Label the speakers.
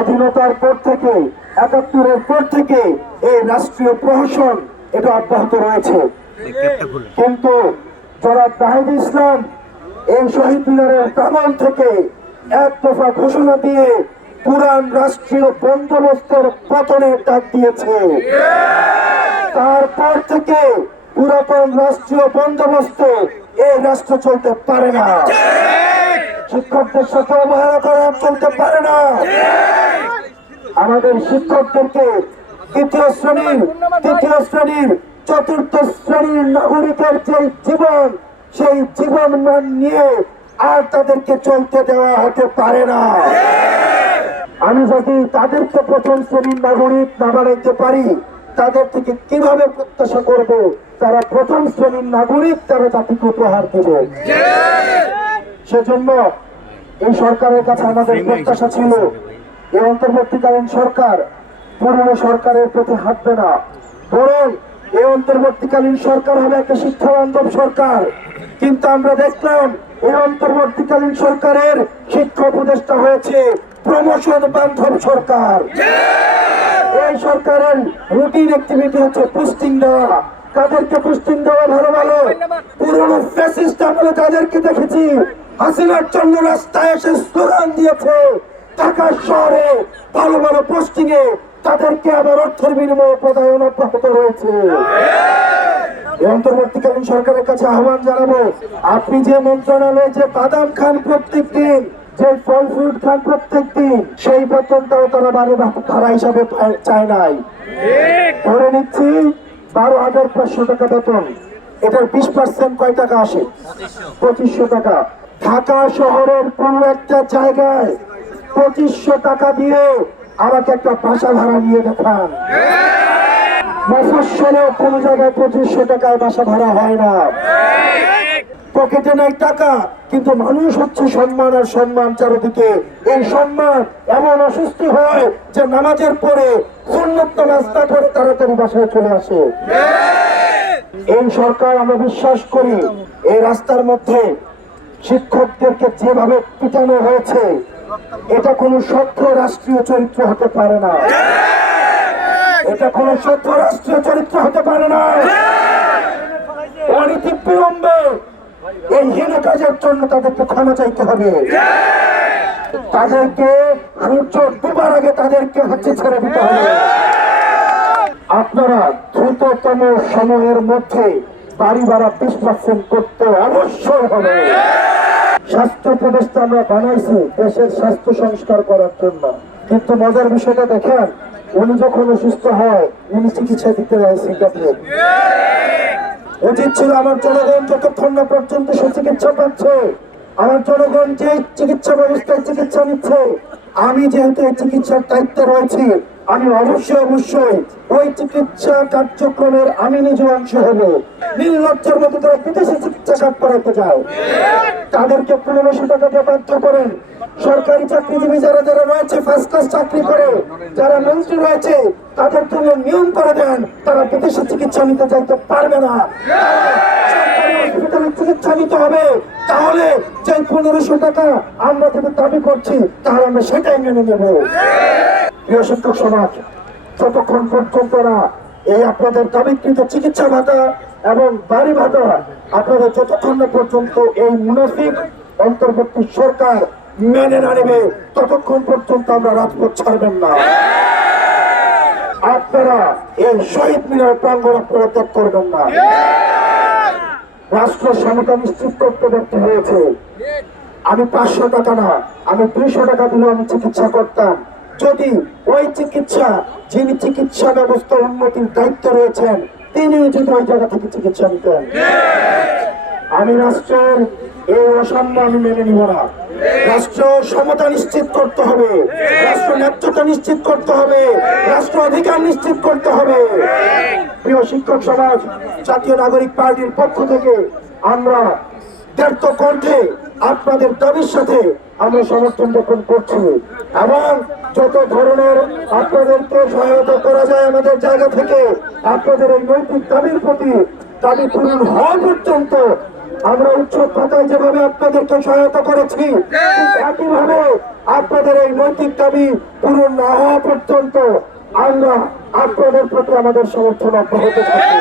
Speaker 1: স্বাধীনতার পর থেকে, একাত্তরের পর থেকে এই রাষ্ট্রীয় প্রহসন এটা অব্যাহত রয়েছে। কিন্তু জনাব তাহিদ ইসলাম এই শহীদ মিনারের প্রাঙ্গণ থেকে এক দফা ঘোষণা দিয়ে পুরান রাষ্ট্রীয় বন্দোবস্তের পতনের ডাক দিয়েছে। তারপর থেকে পুরাতন রাষ্ট্রীয় বন্দোবস্ত এই রাষ্ট্র চলতে পারে না। শিক্ষকদের সাথে অবহেলা করা চলতে পারে না। আমাদের শিক্ষকদেরকে তৃতীয় শ্রেণির তৃতীয় শ্রেণির চতুর্থ শ্রেণির নাগরিকের যে জীবন সেই জীবন মান নিয়ে আর তাদেরকে চলতে দেওয়া হতে পারে না। আমি যদি তাদেরকে প্রথম শ্রেণির নাগরিক না বানাইতে পারি তাদের থেকে কীভাবে প্রত্যাশা করব? তারা প্রথম শ্রেণির নাগরিক তারা জাতিকে উপহার দেবে। সেজন্য এই সরকারের কাছে আমাদের প্রত্যাশা ছিল এই অন্তর্বর্তীকালীন সরকার পুরনো সরকারের প্রতি হাঁটবে না। বরং এই অন্তর্বর্তীকালীন সরকার হবে একটা শিক্ষা বান্ধব সরকার। কিন্তু আমরা দেখলাম এই অন্তর্বর্তীকালীন সরকারের শিক্ষা উপদেষ্টা হয়েছে প্রমোশন বান্ধব সরকার। এই সরকারের রুটিন অ্যাক্টিভিটি হচ্ছে পোস্টিং দেওয়া। তাদেরকে পোস্টিং দেওয়া ভালো ভালো? পুরনো ফ্যাসিস্ট আমলে তাদেরকে দেখেছি। হাসিনার জন্য রাস্তায় এসে স্লোগান দিয়েছে ঢাকা শহরে ভালো ভালো পোস্টিং এ তাদেরকে আবার অর্থের বিনিময়ে প্রদায়ন অব্যাহত রয়েছে। অন্তর্বর্তীকালীন সরকারের কাছে আহ্বান জানাব, আপনি যে মন্ত্রণালয়ে যে বাদাম খান প্রত্যেক দিন, যে ফল ফ্রুট খান প্রত্যেক দিন, সেই বেতনটাও তারা বারে ভাড়া হিসাবে চায় নাই। ধরে নিচ্ছি, বারো হাজার পাঁচশো টাকা বেতন। এটার বিশ পার্সেন্ট কয় টাকা আসে? পঁচিশশো টাকা। ঢাকা শহরের কোন একটা জায়গায় পঁচিশশো টাকা দিয়ে আমাকে একটা বাসা ভাড়া নিয়ে দেখান। মফস্বলে কোন জায়গায় পঁচিশশো টাকায় বাসা ভাড়া হয় না। পকেটে নাই টাকা, কিন্তু মানুষ হচ্ছে সম্মান আর সম্মান চারিদিকে। এই সম্মান এমন অসুস্থ হয় যে নামাজের পরে, সুন্নত নাস্তা করে তাড়াতাড়ি বাসায় চলে আসে। এই সরকার আমরা বিশ্বাস করি, এই রাস্তার মধ্যে শিক্ষকদেরকে যেভাবে পিটানো হয়েছে এটা কোনো সভ্য রাষ্ট্রীয় চরিত্র হতে পারে না। এটা কোনো সভ্য রাষ্ট্রীয় চরিত্র হতে পারে না। অনীতি বিলম্বে এই হীন কাজের জন্য তাদেরকে ক্ষমা চাইতে হবে। তাদেরকে সূর্য ডুবার আগে তাদেরকে হচ্ছে ছেড়ে দিতে হবে। আপনারা দ্রুততম সময়ের মধ্যে বাড়ি ভাড়া বিশ পার্সেন্ট করতে অবশ্যই হবে। স্বাস্থ্য উপদেষ্টা আমরা বানাইছি দেশের স্বাস্থ্য সংস্কার করার জন্য। কিন্তু মজার বিষয়টা দেখেন, উনি যখন অসুস্থ হয়, উনি চিকিৎসা দিতে যায় সিঙ্গাপুরে উচিত ছিল আমার জনগণ যতক্ষণ না পর্যন্ত সে চিকিৎসা পাচ্ছে, আমার জনগণ যে চিকিৎসা ব্যবস্থায় চিকিৎসা নিচ্ছে, আমি যেহেতু এই চিকিৎসার দায়িত্বে রয়েছি আমি অবশ্যই অবশ্যই ওই চিকিৎসা কার্যক্রমের আমি নিজে অংশ হব। নির্লজ্জের মতো তারা বিদেশে চিকিৎসা কাজ করাতে যায় তাদেরকে পনেরোশো টাকা দিয়ে বাধ্য করেন। সরকারি চাকরিজীবী যারা যারা রয়েছে ফার্স্ট ক্লাস চাকরি করে, যারা মন্ত্রী রয়েছে, তাদের জন্য নিয়ম করে দেন, তারা বিদেশে চিকিৎসা নিতে চাইতে পারবে না। চিকিৎসা নিতে হবে। তাহলে যে পনেরোশো টাকা আমরা যদি দাবি করছি, তাহলে আমরা সেটাই মেনে নেব। প্রিয় সমাজ, যতক্ষণ পর্যন্ত না এই আপনাদের দাবিকৃত চিকিৎসা ভাতা এবং বাড়ি ভাতা আপনাদের যতক্ষণ পর্যন্ত এই মুনাফিক অন্তর্বর্তী সরকার মেনে না নেবে, ততক্ষণ পর্যন্ত আমরা রাজপথ ছাড়বেন না। আপনারা এই শহীদ মিনার প্রাঙ্গণ আপনারা ত্যাগ করবেন না। রাষ্ট্র সমতা নিশ্চিত করতে ব্যর্থ হয়েছে। আমি পাঁচশো টাকা না, আমি দুইশো টাকা দিলেও আমি চিকিৎসা করতাম। যদি ওই চিকিৎসা যিনি চিকিৎসা ব্যবস্থা উন্নতির দায়িত্ব রয়েছেন তিনি যদি ওই জায়গা থেকে চিকিৎসা নিতেন আমি রাষ্ট্রের এই অসাম্য আমি মেনে নিব না। রাষ্ট্র সমতা নিশ্চিত করতে হবে। রাষ্ট্র ন্যায্যতা নিশ্চিত করতে হবে। রাষ্ট্র অধিকার নিশ্চিত করতে হবে। প্রিয় শিক্ষক সমাজ, জাতীয় নাগরিক পার্টির পক্ষ থেকে আমরা ব্যর্থ কণ্ঠে আপনাদের দাবির সাথে আমরা সমর্থন যখন করছি, এবং যত ধরনের আপনাদেরকে সহায়তা করা যায় আমাদের জায়গা থেকে, আপনাদের এই নৈতিক দাবির প্রতি দাবি পূরণ হওয়া পর্যন্ত আমরা উচ্চ পাতায় যেভাবে আপনাদেরকে সহায়তা করেছি, একইভাবে আপনাদের এই নৈতিক দাবি পূরণ না হওয়া পর্যন্ত আমরা আপনাদের প্রতি আমাদের সমর্থন অব্যাহত থাকবে।